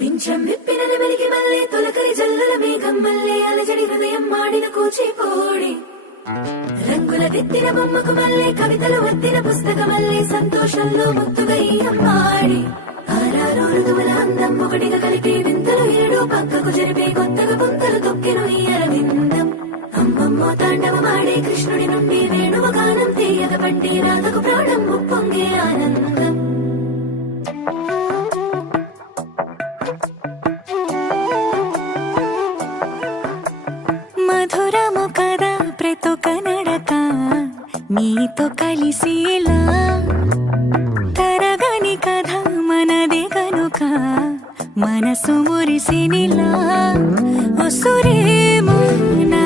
పింఛం విప్పిన వెలిగి మల్లే తొలకరి జల్లుల మేఘం మల్లే అలజడి హృదయం మాడిన కూచిపోడి రంగుల దిద్దిన బొమ్మకు మల్లే కవితలు వద్దిన పుస్తకమల్లే సంతోషంలో ముద్దుగా అమ్మాడి ఆరారు ఋతువుల అందం ఒకటిగా కలిపి వింతలు ఏడు పక్కకు జరిపే కొత్తగా పుంతలు తొక్కిను ఈ అరవిందం అమ్మమ్మో తాండవమాడే కృష్ణుడి నుండి వేణువ గానం తీయగ పండి రాధకు ప్రాణం ఉప్పొంగే ఆనందం మధురము కదా ప్రతొక నడక నీతో కలిసేలా తరగని కథ మనదే కనుక మనసు మురిసినిలా ఒసురేమో నా